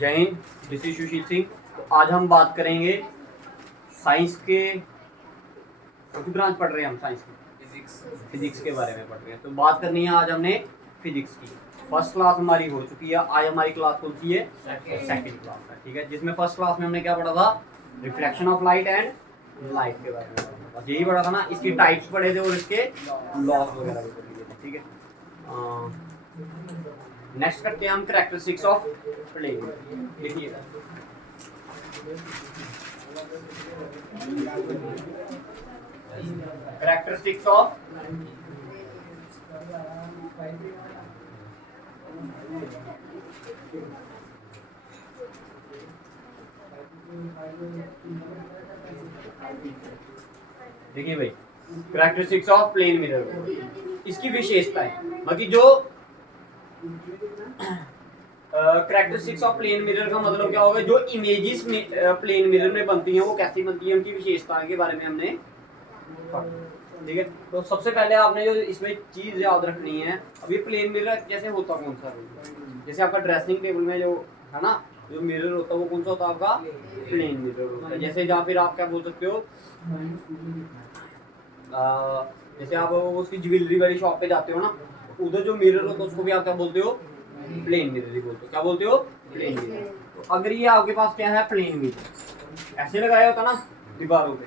जय Hind, this is Sushil Singh. तो आज हम बात करेंगे साइंस के, कौन सी ब्रांच पढ़ रहे हैं हम? साइंस की फिजिक्स के बारे में पढ़ रहे हैं। तो बात करनी है आज हमने फिजिक्स की। फर्स्ट क्लास हमारी हो चुकी है। आज हमारी क्लास कौन सी है? सेकंड क्लास है, ठीक है। जिसमें फर्स्ट क्लास में हमने क्या पढ़ा था? Reflection of light and light के बारे में पढ़ा था। बस यही पढ़ा था ना। इसकी टाइप्स पढ़े थे और इसके लॉस वगैरह भी पढ़ लिए थे, ठीक है। नेक्स्ट करते हैं हम कैरेक्टरिस्टिक्स ऑफ प्लेन। देखिए कैरेक्टरिस्टिक्स ऑफ देखिए भाई, कैरेक्टरिस्टिक्स ऑफ प्लेन मिरर, इसकी विशेषताएं। बाकी जो कैरेक्टरिस्टिक्स ऑफ प्लेन मिरर का मतलब क्या होगा? जो इमेजेस प्लेन मिरर में बनती हैं वो कैसी बनती हैं, उनकी विशेषताओं के बारे में हमने, ठीक है। तो सबसे पहले आपने जो इसमें चीज याद रखनी है, अब ये प्लेन मिरर जैसे होता कौन सा? जैसे आपका ड्रेसिंग टेबल में जो है ना, जो मिरर होता है वो कौन सा होता है? आपका प्लेन मिरर होता है। जैसे या फिर आप क्या बोल सकते हो, जैसे आप उसकी ज्वेलरी वाली शॉप पे जाते हो ना, उधर जो मिरर होता है उसको भी आप क्या बोलते हो? प्लेन मिरर ही बोलते हो। क्या बोलते हो? Plane mirror. तो अगर ये आपके पास क्या है? प्लेन मिरर ऐसे लगाया होता ना दीवारों पे,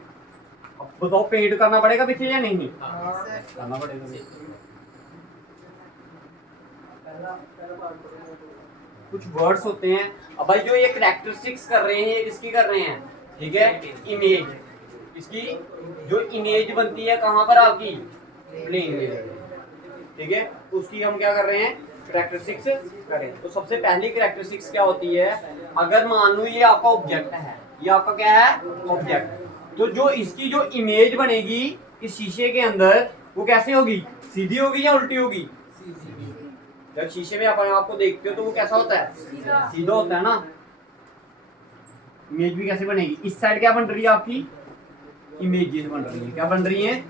अब बताओ पेंट करना पड़ेगा पीछे या नहीं? करना पड़ेगा। कुछ वर्ड्स होते हैं। अब भाई जो ये कैरेक्टरिस्टिक्स कर रहे हैं, ये किसकी कर रहे हैं? ठीक है, इमेज। इसकी जो इमेज बनती है कहाँ पर? आपकी प्लेन मिरर, ठीक है। उसकी हम क्या कर रहे हैं? कैरेक्टरिस्टिक्स करें। तो सबसे पहली कैरेक्टरिस्टिक्स क्या होती है? अगर मान लो ये आपका ऑब्जेक्ट है, ये आपका क्या है? ऑब्जेक्ट। तो जो इसकी जो इमेज बनेगी इस शीशे के अंदर, वो कैसे होगी? सीधी होगी या उल्टी होगी? जब शीशे में आपको देखते हो तो वो कैसा होता है? सीधा होता है ना। इमेज भी कैसे बनेगी? इस साइड क्या बन रही है? आपकी इमेजेस बन रही है। क्या बन रही है?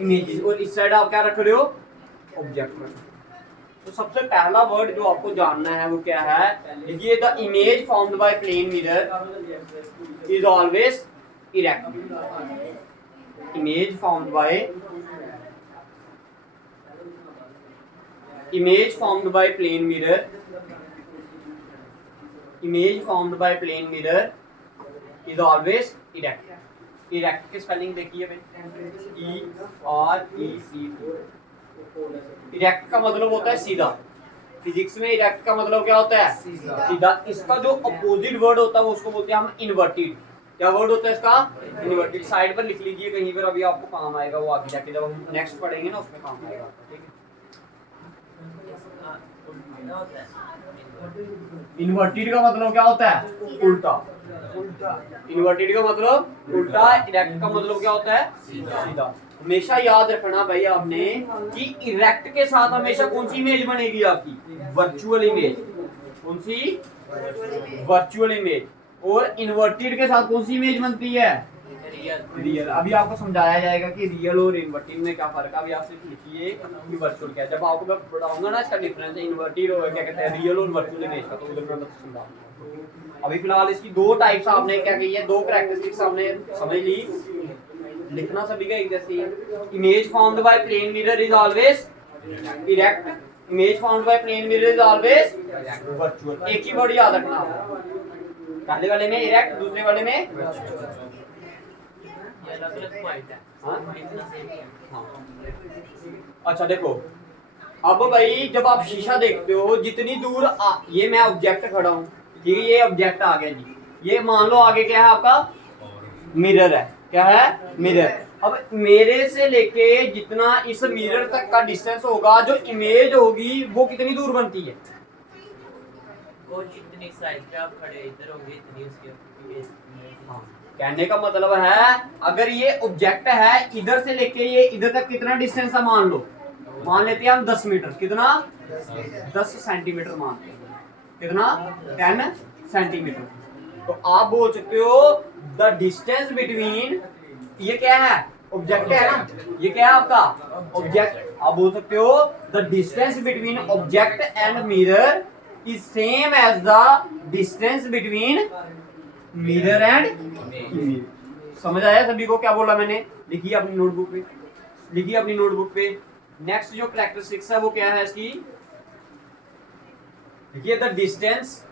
इमेजेस। और इस साइड आप क्या रख रहे हो? ऑब्जेक्ट रख रहे हो। तो सबसे पहला वर्ड जो आपको जानना है वो क्या है? देखिए, the image formed by plane mirror is always erect. Image formed by plane mirror, image formed by plane mirror is always erect. Erect की स्पेलिंग देखिए भाई, ERECT। इरेक्ट का मतलब होता है सीधा। फिजिक्स में इरेक्ट का मतलब क्या होता है? सीधा। इसका जो अपोजिट वर्ड होता है वो उसको बोलते हैं हम इन्वर्टेड। क्या वर्ड होता है इसका? इन्वर्टेड। साइड पर लिख लीजिए कहीं पर, अभी आपको काम आएगा वो आगे जाके, जब हम नेक्स्ट पढ़ेंगे ना उसमें काम आएगा, ठीक है। इन्वर्टेड का मतलब क्या होता है? उल्टा। इन्वर्टेड का मतलब उल्टा। इरेक्ट का मतलब क्या होता है? सीधा। हमेशा याद रखना भाई आपने कि इरेक्ट के साथ हमेशा कौन सी इमेज बनेगी? आपकी वर्चुअल इमेज। कौन सी? Virtual image. और इन्वर्टेड के साथ कौन सी इमेज बनती है? रियल। अभी आपको समझाया जाएगा कि रियल और इन्वर्टेड में क्या फर्क है। अभी आप सिर्फ लिखिए कि वर्चुअल क्या है। जब आपको मैं बताऊंगा ना इसका डिफरेंस है इन्वर्टेड और क्या कहते हैं, रियल और वर्चुअल इमेज का, तो उधर मैं समझाऊंगा। अभी फिलहाल इसकी दो टाइप्स आपने क्या कही है? दो कैरेक्टरिस्टिक्स आपने समझ ली। लिखना सभी का एक जैसे ही है। Image formed by plane mirror is always erect. Image formed by plane mirror is always virtual. एक ही वर्ड याद रखना, पहले वाले में इरेक्ट, दूसरे वाले में अच्छा देखो, अब भाई जब आप शीशा देखते हो, जितनी दूर ये मैं ऑब्जेक्ट खड़ा हूँ, ठीक है, ये ऑब्जेक्ट आ गया जी। ये मान लो आगे क्या है? आपका मिरर है। क्या है? मिरर। अब मेरे से लेके जितना इस मिरर तक का डिस्टेंस होगा, जो इमेज होगी वो कितनी दूर बनती है? वो जितनी साइज पे आप खड़े इधर होंगे इतनी उसकी इमेज। हाँ, कहने का मतलब है अगर ये ऑब्जेक्ट है, इधर से लेके ये इधर तक कितना डिस्टेंस है? मान लो, मान लेते हैं हम 10 मीटर। कितना? 10 सेंटीमीटर मानते हैं। कितना? 10 सेंटीमीटर। तो आप बोल सकते हो द डिस्टेंस बिटवीन, ये क्या है? ऑब्जेक्ट है ना, ये क्या है आपका? ऑब्जेक्ट। आप बोल सकते हो the distance between object and mirror is same as the distance between mirror and image. समझ आया सभी को क्या बोला मैंने? लिखिए अपनी नोटबुक पे, लिखिए अपनी नोटबुक पे। नेक्स्ट जो कैरेक्टरिस्टिक्स है वो क्या है इसकी? देखिए the distance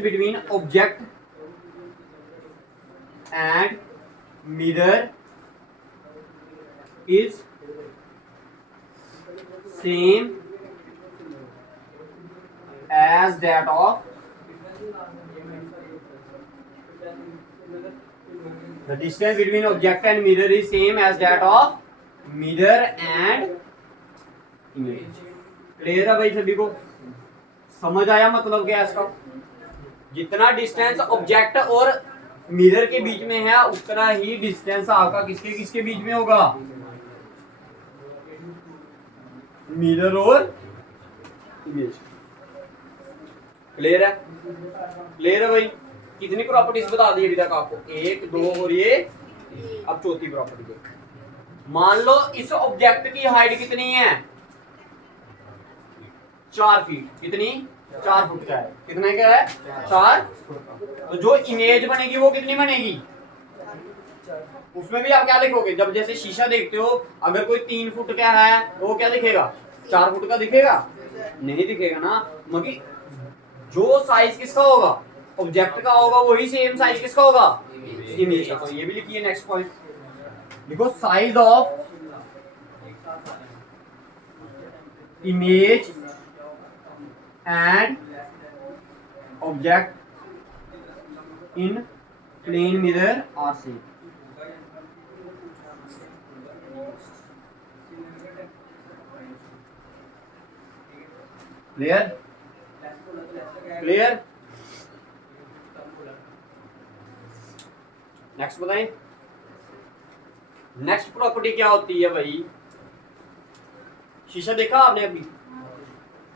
between object and mirror is same as that of the distance between object and mirror is same as that of mirror and image। Clear है भाई सभी को? समझ आया मतलब क्या है इसका? जितना डिस्टेंस ऑब्जेक्ट और मिरर के बीच में है उतना ही डिस्टेंस आपका किसके किसके बीच में होगा? मिरर और इमेज। क्लियर है? क्लियर है भाई? कितनी प्रॉपर्टीज बता दी अभी तक आपको? 1 2 और ये अब चौथी प्रॉपर्टी देखो। मान लो इस ऑब्जेक्ट की हाइट कितनी है? 4 फीट। कितनी? 4 फुट का है। कितने का है? 4 फुट। तो जो इमेज बनेगी वो कितनी बनेगी? उसमें भी आप क्या लिखोगे? जब जैसे शीशा देखते हो, अगर कोई 3 फुट का है तो वो क्या दिखेगा? 4 फुट का दिखेगा? नहीं दिखेगा ना। मगर जो साइज किसका होगा? ऑब्जेक्ट का होगा, वही सेम साइज किसका होगा? इमेज का। तो ये भी लिखिए नेक्स्ट पॉइंट। देखो size of image and object in plane mirror are same. Clear? Clear? Next बताएं। नेक्स्ट प्रॉपर्टी क्या होती है भाई? शीशा देखा आपने अभी?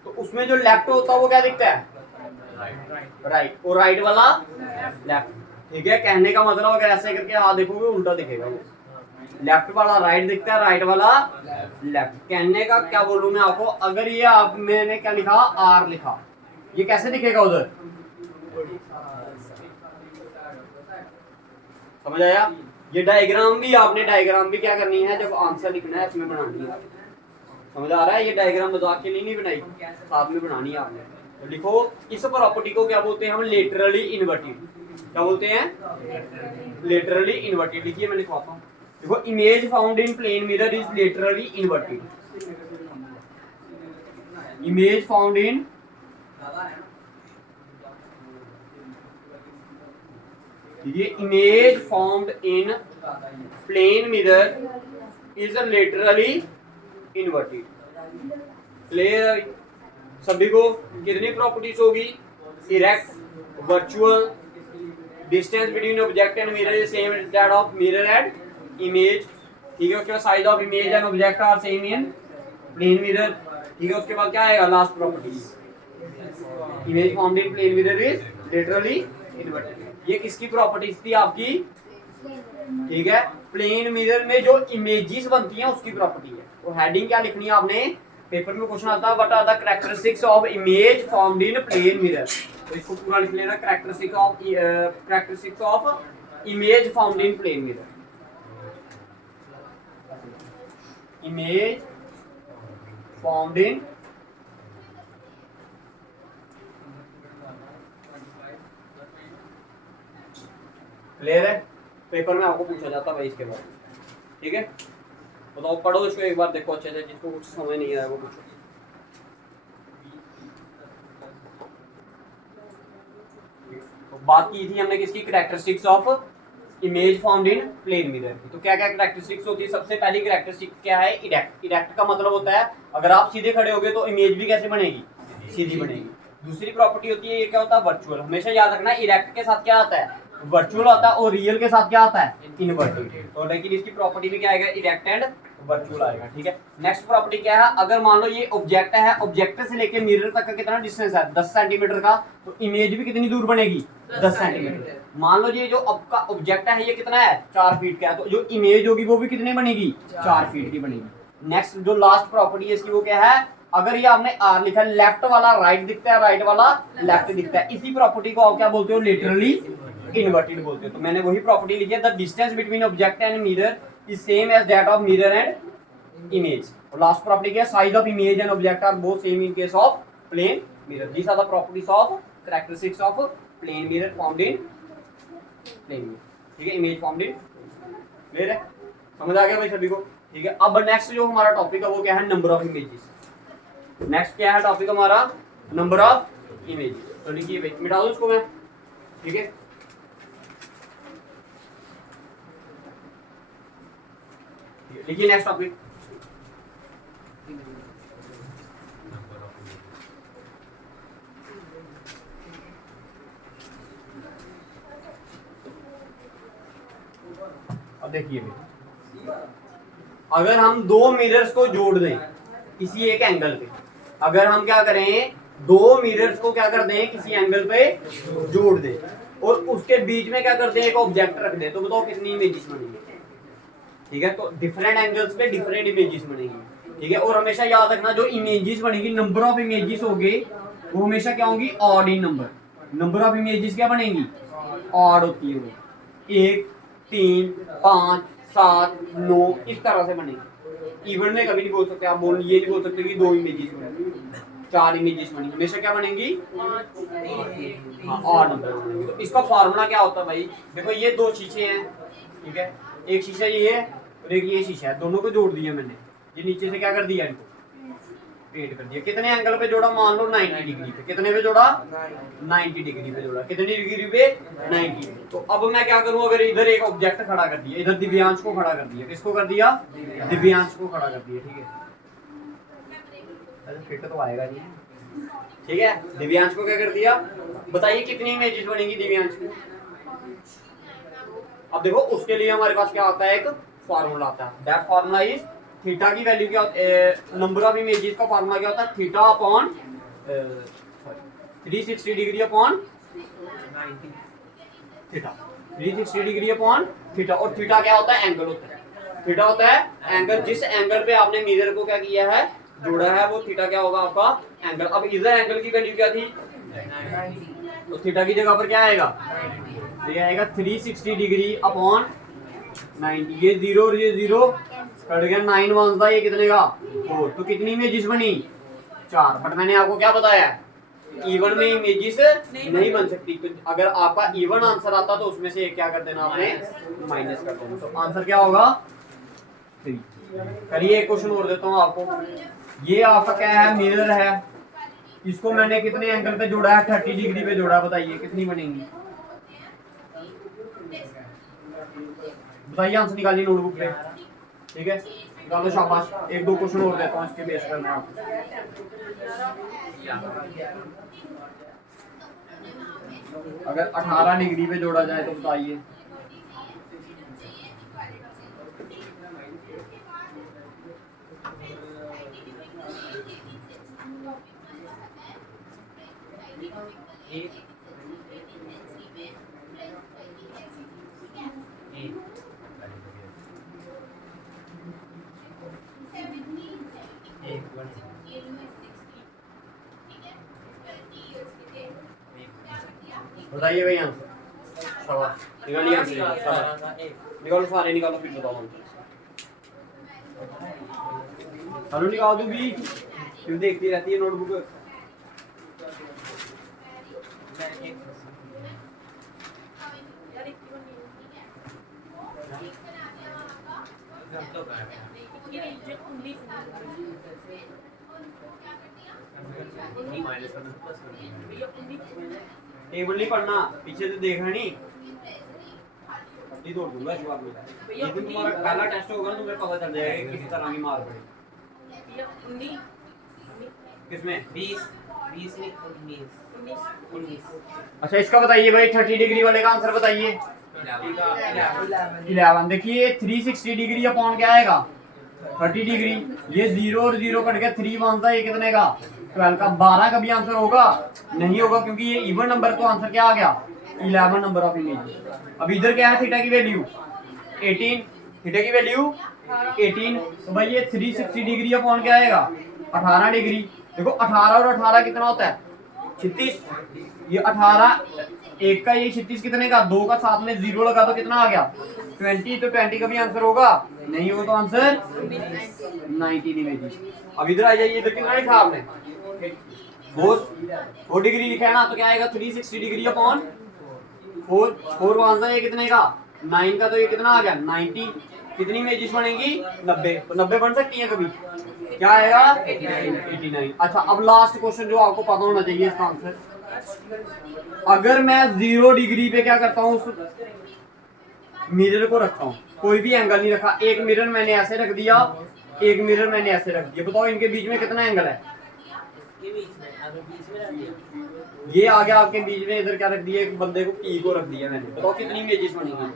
तो उसमें जो लेफ्ट होता है वो क्या दिखता है? राइट। और राइट वाला लेफ्ट। ठीक है, कहने का मतलब अगर ऐसे करके हाथ देखोगे उल्टा दिखेगा वो। लेफ्ट वाला राइट दिखता है, राइट वाला लेफ्ट। कहने का क्या बोलूं मैं आपको? अगर ये आप मैंने क्या लिखा? आर लिखा, ये कैसे दिखेगा उधर? समझ आया? ये डायग्राम भी आपने डायग्राम भी क्या करनी है? जब आंसर लिखना है इसमें बनानी है। समझ आ रहा है? ये डायग्राम मजाक के लिए नहीं बनाई, साथ में बनानी है आपने। तो लिखो इस प्रॉपर्टी को क्या बोलते हैं हम? Laterally inverted. क्या बोलते हैं? Laterally inverted. लिखिए मैं लिखवाता हूँ। देखो image found in plane mirror is laterally inverted. Image found in ये image found in plane mirror is laterally inverted. Clear है सभी को? कितनी प्रॉपर्टीज होगी? Erect, virtual, distance between object and mirror is same that of mirror and image. ठीक है, उसके बाद size of image and object are same in plane mirror. ठीक है, उसके बाद क्या आएगा? Last property, image found in plane mirror is laterally inverted. ये किसकी प्रॉपर्टीज थी आपकी? ठीक है, प्लेन मिरर में जो इमेजेस बनती हैं उसकी प्रॉपर्टी है। तो हेडिंग क्या लिखनी है आपने? पेपर में क्वेश्चन आता है what are the characteristics of image found in plane mirror. तो इसको पूरा लिख लेना, characteristics of image found in plane mirror. Image found in clear है? पेपर में आपको पूछा जाता भाई इसके बारे में। ठीक है, बताओ, पढ़ो इसको एक बार, देखो अच्छे से। जिसको कुछ समझ नहीं आया वो पूछो। तो बात की थी हमने किसकी? Characteristics of image found in plane mirror की। तो क्या क्या कैरेक्टरिस्टिक्स होती है? सबसे पहली कैरेक्टरिस्टिक क्या है? इरेक्ट। इरेक्ट का मतलब होता है अगर आप सीधे खड़े होगे तो इमेज भी कैसे बनेगी? सीधी बनेगी। दूसरी प्रॉपर्टी होती है, ये क्या होता है? वर्चुअल। हमेशा याद रखना इरेक्ट के साथ क्या आता है? वर्चुअल आता है, और रियल के साथ क्या आता है? इनवर्टेड। तो लेकिन इसकी प्रॉपर्टी में क्या आएगा? इरेक्ट एंड वर्चुअल आएगा। ठीक है, नेक्स्ट प्रॉपर्टी क्या है? अगर मान लो ये ऑब्जेक्ट है, ऑब्जेक्ट से लेके मिरर तक का कितना डिस्टेंस है? 10 सेंटीमीटर का, तो इमेज भी कितनी दूर बनेगी? 10 सेंटीमीटर। मान लो ये जो आपका ऑब्जेक्ट है ये कितना है 4 फीट का है, तो जो इमेज होगी वो भी कितनी बनेगी 4 फीट की बनेगी। नेक्स्ट जो लास्ट प्रॉपर्टी है इसकी वो क्या है, अगर ये आपने आर लिखा है, लेफ्ट वाला राइट दिखता है, राइट वाला लेफ्ट दिखता है, इसी प्रॉपर्टी को आप क्या बोलते हो, लिटरली इन्वर्टेड बोलते हो। तो मैंने वही प्रॉपर्टी लिखी है, the distance between object and mirror is same as that of mirror and image. और लास्ट प्रॉपर्टी क्या है, size of image and object are both same in case of plane mirror. These are the properties of characteristics of plane mirror formed in plane mirror. ठीक है, image formed in, clear है, समझ आ गया भाई सभी को। ठीक है, अब नेक्स्ट जो हमारा टॉपिक है वो क्या है, नंबर ऑफ इमेजेस। नेक्स्ट क्या है टॉपिक हमारा, नंबर ऑफ इमेजेस। तो लिखिए भाई, मिटा दो इसको मैं, ठीक है। लिखिए नेक्स्ट टॉपिक, अब देखिए भाई, अगर हम दो मिरर्स को जोड़ दें किसी एक एंगल पे, अगर हम क्या करें, दो मिरर्स को क्या कर दें, किसी एंगल पे जोड़ दें और उसके बीच में क्या कर दें, एक ऑब्जेक्ट रख दें, तो बताओ कितनी इमेजेस बनेंगी। ठीक है, तो डिफरेंट एंगल्स पे डिफरेंट इमेजेस बनेंगी। ठीक है, और हमेशा याद रखना जो इमेजेस बनेगी, नंबर ऑफ इमेजेस होंगे वो हमेशा क्या होंगी, odd in number. Number of images क्या बनेंगी, ऑड होती है, 1 3 5 7 9 इस तरह से बनेगी। इवन में कभी नहीं बोल सकते आप, बोल ये नहीं बोल सकते कि 2 इमेजेस बनेंगी, 4 इमेजेस बनेंगी, हमेशा क्या बनेंगी, हाँ ऑड नंबर बनेंगी। तो इसका फार्मूला क्या होता है भाई, देखो ये 2 शीशे हैं, ठीक है, एक शीशा ये है और एक ये शीशा है, दोनों को जोड़ दिया मैंने, ये नीचे से क्या कर दिया, इनको पेंट कर दिया। कितने एंगल पे जोड़ा, मान लो 90 डिग्री पे, कितने पे जोड़ा, 90 डिग्री पे जोड़ा, कितनी डिग्री पे, 90। तो अब मैं क्या करूं, अगर इधर एक ऑब्जेक्ट खड़ा कर दिया, इधर दिव्यांश को खड़ा कर दिया, किसको कर दिया, दिव्यांश को खड़ा कर दिया, ठीक है, फिट तो आएगा नहीं, ठीक है, दिव्यांश को क्या कर दिया, बताइए कितनी इमेजेस बनेगी दिव्यांश की। अब देखो उसके लिए हमारे पास क्या आता है, एक फार्मूला आता है, दैट फार्मूला इज, थीटा की वैल्यू क्या होती है, नंबर ऑफ इमेजेस का फार्मूला क्या होता है, theta upon 360 degree upon theta, 360 degree upon theta. और थीटा क्या होता है, एंगल होता है, थीटा होता है एंगल, जिस एंगल पे आपने मिरर को क्या किया है, जोड़ा है, वो थीटा क्या होगा आपका एंगल। अब इधर एंगल की वैल्यू क्या थी, 90, तो थीटा की जगह पर क्या आएगा, ये आएगा 360 डिग्री अपॉन 90, ये 0 और ये 0 कट गया, 9 1 था, ये कितने का 4, तो कितनी इमेजेस बनी, 4। बट मैंने आपको क्या बताया, इवन में इमेजेस नहीं बन सकती, तो अगर आपका इवन आंसर आता तो उसमें से एक क्या कर देना आपने, माइनस कर देना, तो आंसर क्या होगा 3। करिए एक क्वेश्चन और देता हूँ आपको, ये आपका क्या है, मिरर है, इसको मैंने कितने एंगल पे जोड़ा है, 30 डिग्री पे जोड़ा, बताइए कितनी बनेंगी, बताइए आंसर निकालिए नोटबुक पे, ठीक है, निकालो, शाबाश। 1-2 क्वेश्चन और देता हूँ इसके बेस पर मैं आपको। अगर 18 डिग्री पे जोड़ा जाए तो बताइए, बताइए भाई आंसर, शाबाश, निकालिए आंसर, शाबाश, निकालो सारे निकालो, फिर बताओ आंसर, चलो निकाल दो भी, क्यों देखती रहती है नोटबुक। टेबल नहीं पढ़ना, पीछे से देखना नहीं, तोड़ दूंगा इस बार में। ये दिन तुम्हारा पहला टेस्ट होगा ना, तुम्हें पता चल जाएगा कि किस तरह की मार पड़ेगी। किसमें 20 नहीं 19। अच्छा इसका बताइए भाई, 30 डिग्री वाले का आंसर बताइए। 11। देखिए 360 डिग्री अपॉन क्या आएगा, 30 डिग्री, ये 0 और 0 कट गया, 3 1 था, ये कितने का 12 का। 12 का भी आंसर होगा नहीं होगा, क्योंकि ये इवन नंबर, तो आंसर क्या आ गया 11 नंबर ऑफ इमेज। अब इधर क्या है थीटा की वैल्यू 18, थीटा की वैल्यू 18, तो भाई ये 360 डिग्री अपॉन क्या आएगा 18 डिग्री। देखो 18 और 18 कितना होता है 36, ये 18 एक का ये 36 कितने का 2 का साथ में 0 लगा तो कितना आ गया 20, तो 20 का भी आंसर होगा नहीं होगा तो आंसर 19 इमेजेस। अब इधर आ जाइए, इधर कितना लिखा आपने 4 डिग्री लिखा है ना, तो क्या आएगा 360 डिग्री अपॉन 4 का आंसर ये कितने का 9 का, तो ये कितना आ गया 90। कितनी इमेजेस बनेगी 90, तो 90 बन सकती है कभी, क्या आएगा 89। अच्छा अब लास्ट क्वेश्चन जो आपको पता होना चाहिए इसका आंसर, अगर मैं 0 डिग्री पे क्या करता हूँ उस मिरर को रखता हूँ, कोई भी एंगल नहीं रखा, एक मिरर मैंने ऐसे रख दिया, एक मिरर मैंने ऐसे रख दिया, बताओ इनके बीच में कितना एंगल है, ये आ गया आपके बीच में, इधर क्या रख दिया एक बंदे को पी को रख दिया मैंने, बताओ कितनी इमेजेस बनेगी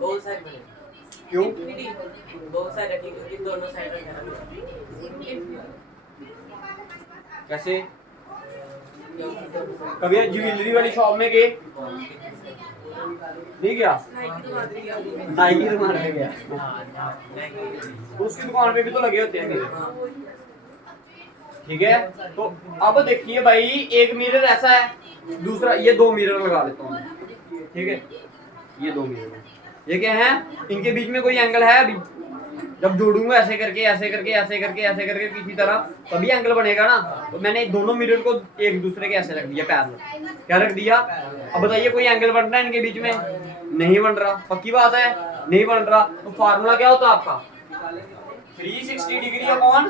बहुत सारे बने, क्यों बहुत सारे रखेंगे क्योंकि दोनों साइड रखना कैसे, कभी ज्वेलरी वाली शॉप में गए नहीं गया, नाइकी दुकान पे गया, उसकी दुकान पे भी तो लगे होते हैं मिरर, ठीक है। तो अब देखिए भाई एक मिरर ऐसा है, दूसरा ये 2 मिरर लगा लेता हूँ, ठीक है, ये 2 मिरर, ये क्या है इनके बीच में कोई एंगल है अभी, जब जोड़ूंगा ऐसे करके ऐसे करके ऐसे करके ऐसे करके किसी तरह तभी एंगल बनेगा ना, तो मैंने दोनों मिरर को एक दूसरे के ऐसे रख दिया पैरेलल, क्या रख दिया, अब बताइए कोई एंगल बन रहा है इनके बीच में, नहीं बन रहा, पक्की बात है नहीं बन रहा, तो फार्मूला क्या होता है आपका 360 डिग्री अपॉन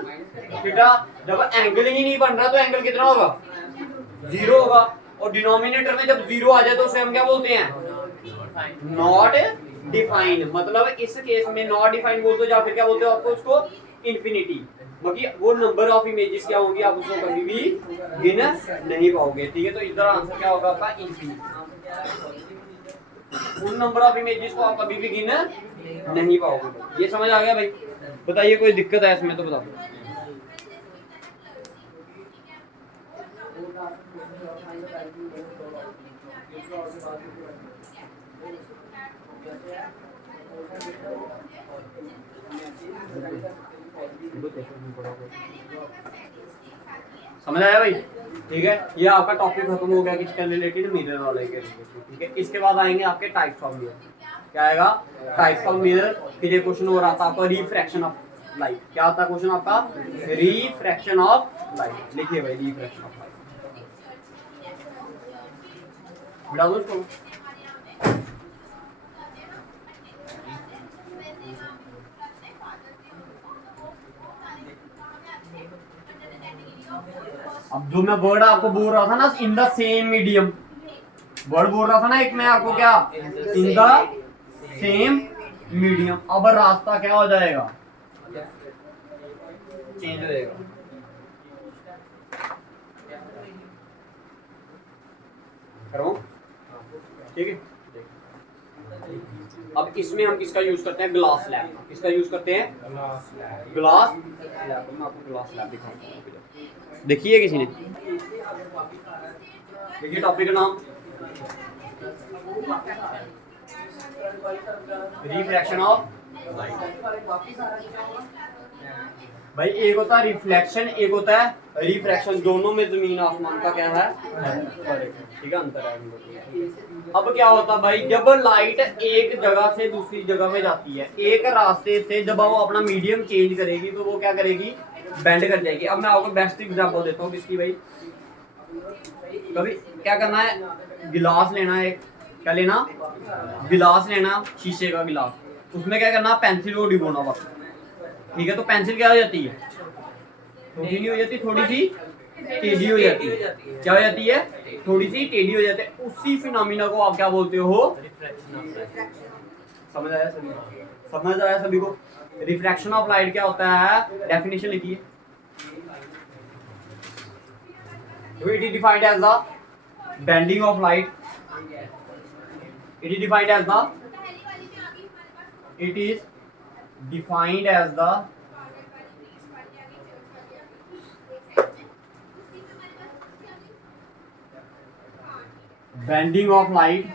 थीटा, जब एंगल ही नहीं बन रहा तो एंगल कितना होगा 0 होगा, और डिनोमिनेटर में जब 0 आ जाए तो उसे हम क्या बोलते हैं नॉट डिफाइंड, मतलब इस केस में नॉट डिफाइंड बोलते हो या फिर क्या बोलते हो आपको उसको इन्फिनिटी, बाकी वो नंबर ऑफ इमेजेस क्या होंगी आप उसको कभी भी गिन नहीं पाओगे, ठीक है। तो इधर आंसर क्या होगा आपका इन्फिनिटी, उन नंबर ऑफ इमेजेस को आप कभी भी गिन नहीं पाओगे, ये समझ आ गया भाई, बताइए कोई दिक्कत है इसमें तो बताओ। समझ आया भाई, ठीक है, ये आपका टॉपिक खत्म हो गया किसके रिलेटेड मिरर वाले के, ठीक है। इसके बाद आएंगे आपके टाइप्स ऑफ मिरर, क्या आएगा टाइप्स ऑफ मिरर, फिर ये क्वेश्चन हो रहा था आपका रिफ्रैक्शन ऑफ लाइट, क्या आता है क्वेश्चन आपका रिफ्रैक्शन ऑफ लाइट, लिखिए भाई रिफ्रैक्शन ऑफ लाइट, बिठा दो इसको। अब जो मैं वर्ड आपको बोल रहा था ना in the same medium, word बोल रहा था ना एक मैं आपको क्या इन द सेम मीडियम, अब रास्ता क्या हो जाएगा चेंज हो जाएगा, करो ठीक है। अब इसमें हम किसका यूज करते हैं ग्लास लैब, किसका यूज करते हैं ग्लास लैब, मैं आपको ग्लास लैब दिखाता हूँ, देखिए किसी ने, देखिए टॉपिक का नाम रिफ्रैक्शन ऑफ भाई, एक होता है रिफ्लेक्शन एक होता है रिफ्रैक्शन, दोनों में जमीन आसमान का क्या है ठीक है अंतर है। अब क्या होता है भाई जब लाइट एक जगह से दूसरी जगह में जाती है, एक रास्ते से जब वो अपना मीडियम चेंज करेगी तो वो क्या करेगी बेंड कर जाएगी। अब मैं आपको बेस्ट एग्जांपल देता हूँ किसकी भाई, कभी क्या करना है गिलास लेना है, क्या लेना गिलास लेना शीशे का गिलास, उसमें क्या करना पेंसिल को डिबोना बस, ठीक है। तो पेंसिल क्या हो जाती है छोटी नहीं हो जाती, थोड़ी सी टेढ़ी हो जाती है, क्या हो जाती है थोड़ी सी टेढ़ी हो जाती है, उसी फिनोमिना को आप क्या बोलते हो समझ आया सभी, समझ आया सभी को। रिफ्रैक्शन ऑफ लाइट क्या होता है, डेफिनेशन लिखिए, it is defined as the bending of light, it is defined as the it is defined as the bending of light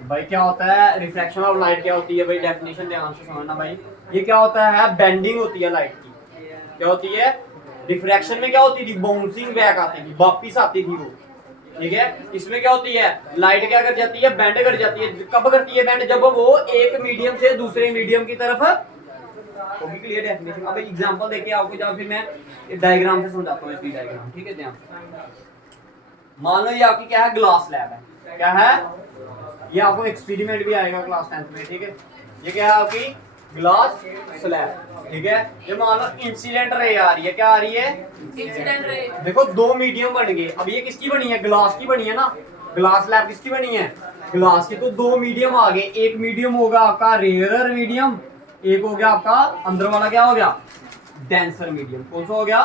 भाई क्या होता है रिफ्रैक्शन ऑफ लाइट क्या होती है भाई डेफिनेशन ध्यान से समझना भाई ये क्या होता है बेंडिंग होती है लाइट की क्या होती है रिफ्रैक्शन में क्या होती थी बाउंसिंग बैक आती थी वापिस आती थी वो ठीक है इसमें क्या होती है लाइट क्या कर जाती है बेंड कर जाती है कब करती है बेंड जब वो एक मीडियम से दूसरे मीडियम की तरफ होगी क्लियर डेफिनेशन अब एग्जांपल देखिए आपको जब फिर मैं डायग्राम से समझाता हूँ इसकी डायग्राम ठीक है ध्यान मान लो ये आपकी क्या है ग्लास लैब है क्या है ये आपको एक्सपेरिमेंट भी आएगा क्लास 10th में ठीक है ये क्या है आपकी ग्लास स्लैब ठीक है ये मान लो इंसिडेंट रे आ रही है क्या आ रही है इंसिडेंट रे देखो दो मीडियम बन गए अब ये किसकी बनी है ग्लास की बनी है ना ग्लास स्लैब किसकी बनी है ग्लास की तो दो मीडियम आ गए एक मीडियम होगा आपका रेयरर मीडियम एक हो गया आपका अंदर वाला क्या हो गया डेंसर मीडियम कौन सा हो गया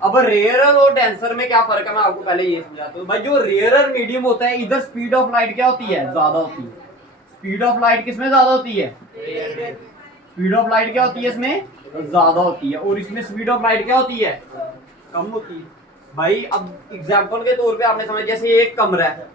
अब रेयरर और डेंसर में क्या फर्क है मैं आपको पहले ये समझाता हूँ भाई जो रेयरर मीडियम होता है इधर स्पीड ऑफ लाइट क्या होती है ज्यादा होती है स्पीड ऑफ लाइट किसमें ज्यादा होती है स्पीड ऑफ लाइट क्या होती है इसमें ज्यादा होती है और इसमें स्पीड ऑफ लाइट क्या होती है कम होती है भाई अब एग्जांपल के तौर पे आपने समझ जैसे एक कमरा है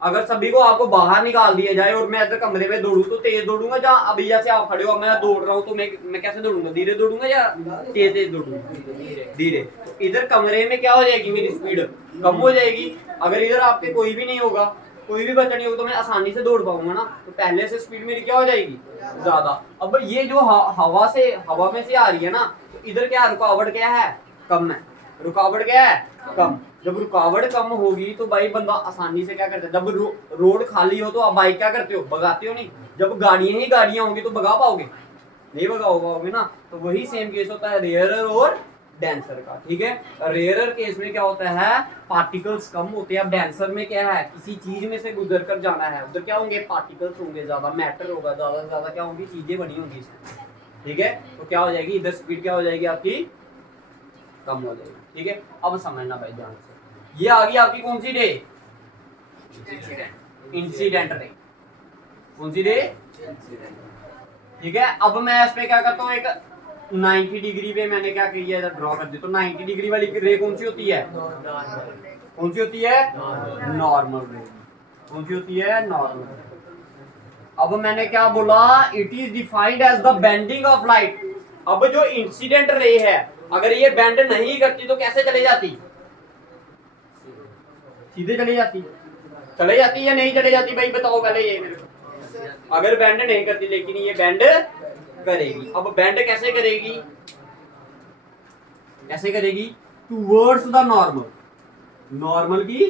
अगर सभी को आपको बाहर निकाल दिया जाए और मैं इधर कमरे में दौड़ू तो तेज दौड़ूंगा या अभी जैसे आप खड़े हो मैं दौड़ रहा हूँ तो मैं कैसे दौड़ूंगा धीरे दौड़ूंगा या तेज दौड़ूंगा धीरे तो इधर कमरे में क्या हो जाएगी मेरी स्पीड कम हो जाएगी अगर इधर आपके कोई भी नहीं होगा कोई भी बच्चा नहीं होगा तो मैं आसानी से दौड़ पाऊंगा ना तो पहले से स्पीड मेरी क्या हो जाएगी ज्यादा अब ये जो हवा में से आ रही है ना तो इधर क्या रुकावट क्या है कम है रुकावट क्या है कम जब रुकावट कम होगी तो भाई बंदा आसानी से क्या करता है जब रोड खाली हो तो आप बाइक क्या करते हो भगाते हो नहीं जब गाड़ियां ही गाड़ियां होंगी तो भगा पाओगे नहीं भगा पाओगे ना तो वही सेम केस होता है रेयरर और डेंसर का ठीक है रेयरर केस में क्या होता है पार्टिकल्स कम होते हैं अब डेंसर में क्या है किसी चीज में से गुजर कर जाना है उधर क्या होंगे पार्टिकल्स होंगे ज्यादा मैटर होगा ज्यादा से ज्यादा क्या होंगी चीजें बनी होंगी इसमें ठीक है तो क्या हो जाएगी इधर स्पीड क्या हो जाएगी आपकी कम हो जाएगी ठीक है अब समझना भाई ध्यान से ये आ गई आपकी कौन सी रे इंसिडेंट रे कौन सी रे ठीक है अब मैं इस पे क्या करता हूँ एक 90 डिग्री पे मैंने क्या किया इधर ड्रॉ कर दी तो 90 डिग्री वाली रे कौन सी होती है कौन सी होती है नॉर्मल रे कौन सी होती है नॉर्मल अब मैंने क्या बोला it is defined as the bending of light अब जो इंसिडेंट रे है अगर ये बेंड नहीं करती तो कैसे चले जाती सीधे चली जाती या नहीं चले जाती भाई बताओ पहले ये मेरे को अगर बेंड नहीं करती लेकिन ये बेंड करेगी अब बेंड कैसे करेगी टुवर्ड्स द नॉर्मल की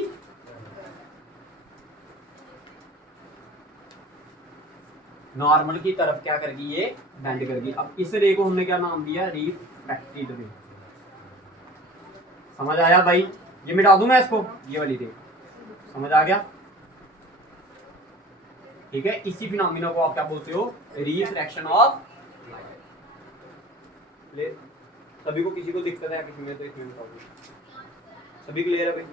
नॉर्मल की तरफ क्या करेगी ये बेंड करेगी अब इस रे को हमने क्या नाम दिया रिफ्रैक्टेड रे समझ आया भाई ये मिटा दूं मैं इसको ये वाली रे समझ आ गया ठीक है इसी फिनोमिना को आप क्या बोलते हो रिफ्रैक्शन ऑफ लाइट सभी को किसी को दिक्कत है किसी में तो इसमें सभी क्लियर है भाई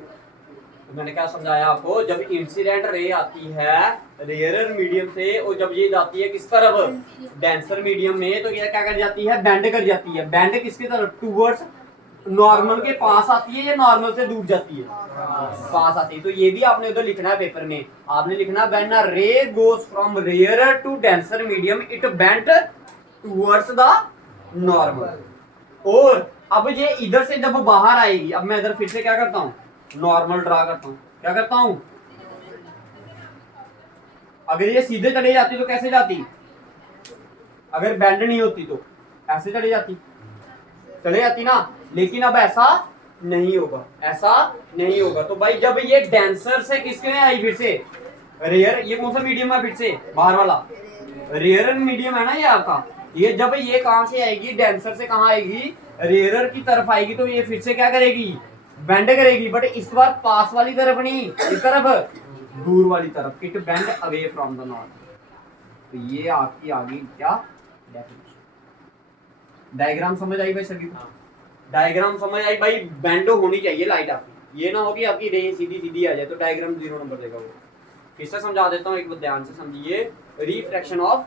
तो मैंने क्या समझाया आपको जब इंसिडेंट रे आती है रेयरर मीडियम से और जब ये जाती है किस तरफ डेंसर मीडियम में तो ये क्या कर जाती है बेंड कर जाती है बेंड किसकी तरफ टुवर्ड्स नॉर्मल के पास आती है या नॉर्मल से दूर जाती है पास आती है तो ये भी आपने उधर लिखना है पेपर में आपने लिखना when a ray goes from rarer to denser medium it bent towards the normal और अब ये इधर से जब बाहर आएगी अब मैं इधर फिर से क्या करता हूँ नॉर्मल ड्रा करता हूँ क्या करता हूँ अगर ये सीधे चले जाती तो कैसे जाती अगर बेंड नहीं होती तो ऐसे चले जाती ना लेकिन अब ऐसा नहीं होगा तो भाई जब ये डेंसर से किसके में आई फिर से रेयर ये कौन सा मीडियम है फिर से बाहर वाला रेयर मीडियम है ना ये आपका ये जब ये कहां से आएगी डेंसर से कहां आएगी रेयरर की तरफ आएगी तो ये फिर से क्या करेगी बेंड करेगी बट इस बार पास वाली तरफ नहीं इस तरफ दूर वाली तरफ it bend away from the north तो ये आपकी आ गई क्या डेफिनेशन डायग्राम समझ आई भाई सभी को डायग्राम समझ आई भाई, बेंड होनी चाहिए लाइट आपकी, ये ना हो कि आपकी रे सीधी सीधी आ जाए तो डायग्राम 0 नंबर देगा वो। फिर से समझा देता हूँ, एक बार ध्यान से समझिए। रिफ्रैक्शन ऑफ,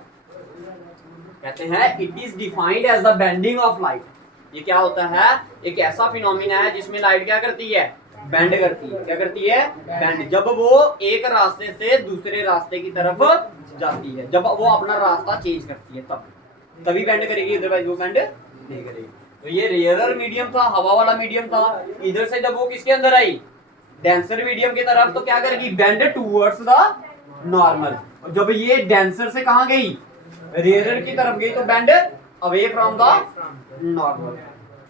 कहते हैं it is defined as the bending of light. ये क्या होता है, एक ऐसा फिनोमिना है जिसमें लाइट क्या करती है, बेंड करती है। क्या करती है, बेंड। जब वो एक रास्ते से दूसरे रास्ते की तरफ जाती है, जब वो अपना रास्ता चेंज करती है तब, तभी बेंड करेगी, अदरवाइज वो बेंड नहीं करेगी। तो ये रेयरर मीडियम था, हवा वाला मीडियम था, इधर से जब वो किसके अंदर आई, डेंसर मीडियम की तरफ, तो क्या करेगी, बेंड टूवर्ड्स द नॉर्मल। और जब ये डेंसर से कहां गई, रेयरर की तरफ गई, तो bend away from the normal.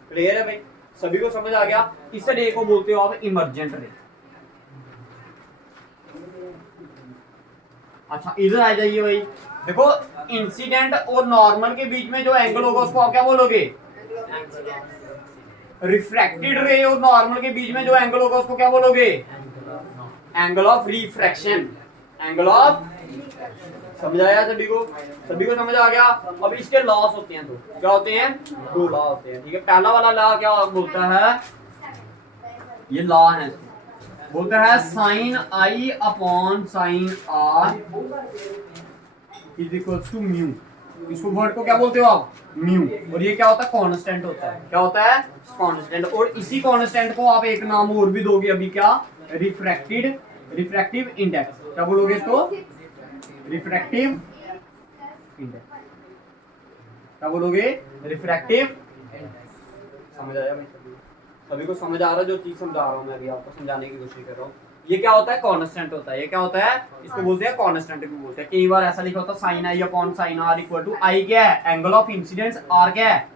Clear है भाई, सभी को समझ आ गया। इस रे को बोलते हो आप इमर्जेंट रे। अच्छा इधर आ जाइए भाई, देखो इंसिडेंट और नॉर्मल के बीच में जो एंगल होगा उसको आप क्या बोलोगे, रिफ्रैक्टेड रे और नॉर्मल के बीच में जो एंगल होगा उसको क्या बोलोगे, angle of refraction. Angle of, समझ आया सभी को, सभी को समझ आ गया। अब इसके लॉस होते हैं दो, क्या होते हैं, दो लॉ होते हैं, ठीक है। पहला वाला लॉ क्या बोलता है, ये लॉ है, बोलता है sine I upon sine r is equals to mu. इसको वर्ड को क्या बोलते हो आप, म्यू। और ये क्या होता है, कांस्टेंट होता है। क्या होता है, कांस्टेंट। और इसी कांस्टेंट को आप एक नाम और भी दोगे अभी, क्या, रिफ्रैक्टिव इंडेक्स। क्या बोलोगे इसको, रिफ्रैक्टिव इंडेक्स। क्या बोलोगे, रिफ्रैक्टिव। समझ आया भाई, सभी को समझ आ रहा है जो चीज समझा रहा हूँ मैं अभी आपको समझाने की कोशिश कर रहा हूँ। ये क्या होता है, कांस्टेंट होता है। ये क्या होता है, इसको बोलते हैं कांस्टेंट भी बोलते हैं। कई बार ऐसा लिखा होता है sine I upon sine R equal to, I क्या है, एंगल ऑफ इंसिडेंस, आर क्या है,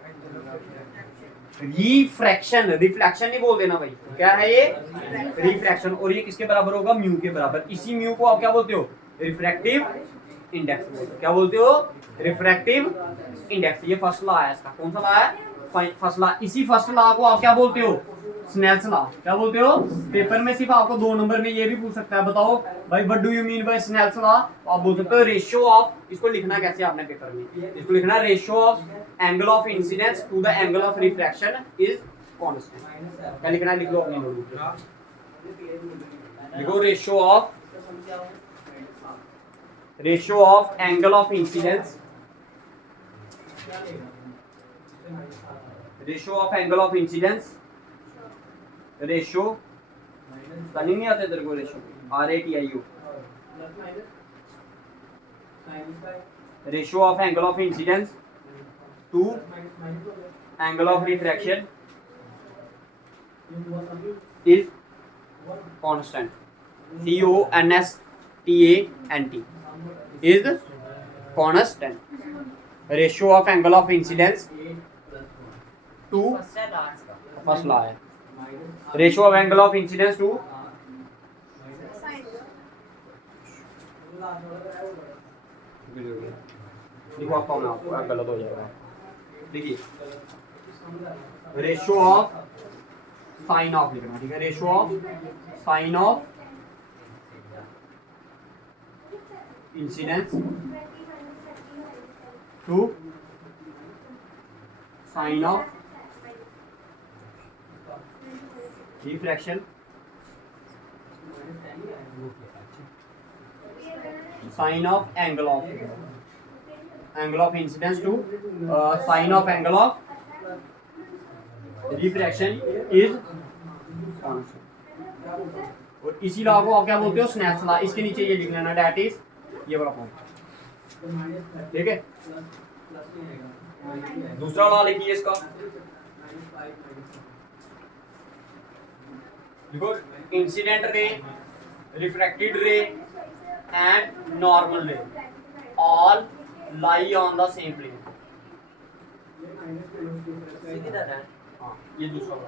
रिफ्रैक्शन। रिफ्लेक्शन नहीं बोल देना भाई, क्या है ये, रिफ्रैक्शन। और ये किसके बराबर होगा, म्यू के बराबर। इसी म्यू को आप क्या बोलते हो, रिफ्रैक्टिव इंडेक्स बोलते हो। क्या बोलते हो, रिफ्रैक्टिव इंडेक्स। ये फर्स्ट लॉ है इसका। कौन सा लॉ है, फर्स्ट लॉ। इसी फर्स्ट लॉ को आप क्या बोलते हो, स्नेल्स लॉ। क्या बोलते हो, पेपर में सिर्फ आपको 2 नंबर में ये भी पूछ सकता है, बताओ भाई what do you mean by Snell's law. आप बोल सकते हो रेशियो ऑफ, इसको लिखना कैसे आपने पेपर में, इसको लिखना ratio of angle of incidence to the angle of refraction is constant. क्या लिखना है, लिख लो अपनी नोटबुक पे, लिखो ratio of angle of incidence, ratio of angle of incidence, ratio spelling नहीं आते तेरे को, ratio RATIO, ratio of angle of incidence to angle of refraction is constant. CONSTANT is constant. Ratio of angle of incidence to first law है, ratio of angle of incidence to लिखवाता हूँ मैं आपको, गलत हो जाएगा। देखिए रेशियो ऑफ साइन ऑफ लिखना, ठीक है, ratio of sine of incidence to sine of refraction, sine of angle of incidence to sine of angle of refraction is constant. और इसी लॉ को आप क्या बोलते हो, स्नेल्स लॉ। इसके नीचे ये लिख लेना, दैट इज ये वाला पॉइंट, ठीक है। दूसरा लॉ लिखिए इसका, देखो incident ray, refracted ray and normal ray all lie on the same plane. हाँ ये दूसरा लॉ,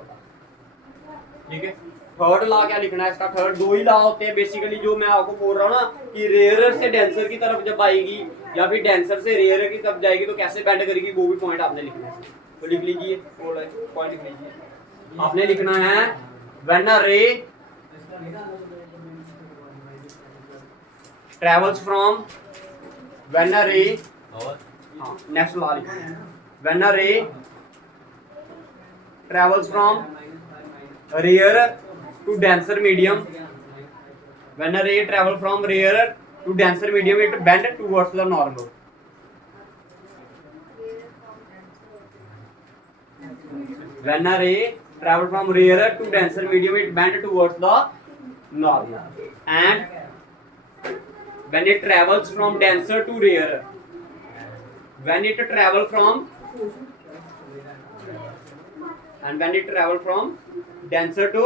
ठीक है। थर्ड लॉ क्या लिखना है इसका, थर्ड 2 ही लॉ होते हैं बेसिकली, जो मैं आपको बोल रहा हूँ ना कि रेयरर से डेंसर की तरफ जब आएगी या फिर डेंसर से रेयरर की तरफ जाएगी तो कैसे बेंड करेगी, वो भी पॉइंट आपने लिखना है। तो लिख लीजिए, पॉइंट लिख लीजिए। आपने लिखना है when a ray travels from, when a रे, हाँ नेक्स्ट लॉ लिखना है, व्हेन अ रे travels from rarer to denser medium. When a ray travel from rarer to denser medium, it bend towards the normal. When a ray travel from rarer to denser medium, it bend towards the normal. And when it travels from denser to rarer, when it travel from denser to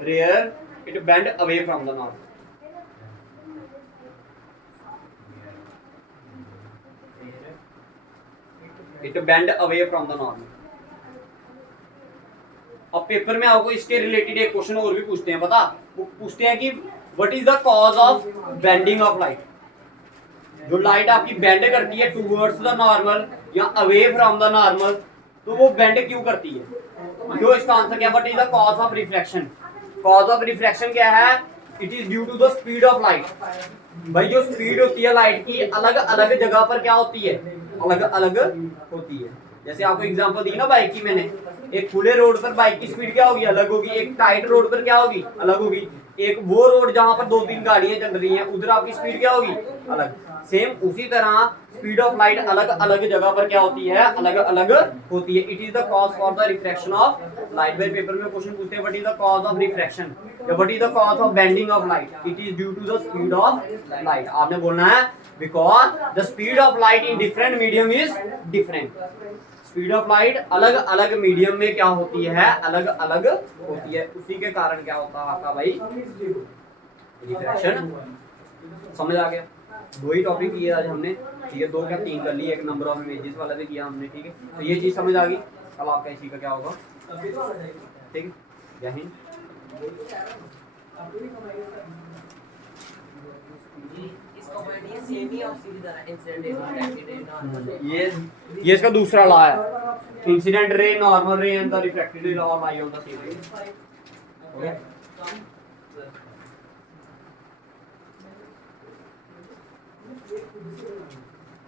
rarer, it bend away from the normal. It bend away from the normal. अब paper में आपको इसके related एक question और भी पूछते हैं, पता वो पूछते हैं कि what is the cause of bending of light. जो लाइट आपकी बेंड करती है टूवर्ड्स द नॉर्मल या अवे फ्रॉम द नॉर्मल, तो वो बेंड क्यों करती है? जो इसका आंसर क्या, what is the cause of refraction. Cause of refraction क्या है? It is due to the speed of light. भाई जो स्पीड होती है लाइट की अलग अलग जगह पर क्या होती है, अलग अलग होती है। जैसे आपको एग्जांपल दी ना बाइक की मैंने, एक खुले रोड पर बाइक की स्पीड क्या होगी, अलग होगी। एक टाइट रोड पर क्या होगी, अलग होगी। एक वो रोड जहां पर 2-3 गाड़ियां चल रही हैं, उधर आपकी स्पीड क्या होगी, अलग। सेम उसी तरह स्पीड ऑफ लाइट अलग अलग जगह पर क्या होती है, अलग अलग होती है। It is the cause for the refraction of light. Well paper में क्वेश्चन पूछते हैं what is the cause of refraction या what is the cause of bending of light. It is due to the speed of light. आपने बोलना है because the speed of light in different medium is different. Speed of light अलग अलग medium में क्या होती है, अलग अलग होती है। उसी के कारण क्या होता है आपका भाई, रिफ्रैक्शन। समझ आ गया? 2 ही टॉपिक किए आज हमने, ठीक है। 2 क्या 3 कर लिए, एक नंबर ऑफ इमेजेस वाला भी किया हमने, ठीक है। तो ये चीज समझ आ गई। अब आपका इसी का क्या होगा, ठीक है। जय हिंद। ये इसका दूसरा लॉ है, इंसिडेंट रे, नॉर्मल रे एंड द रिफ्रैक्टेड रे all lie on the same रे। ओके।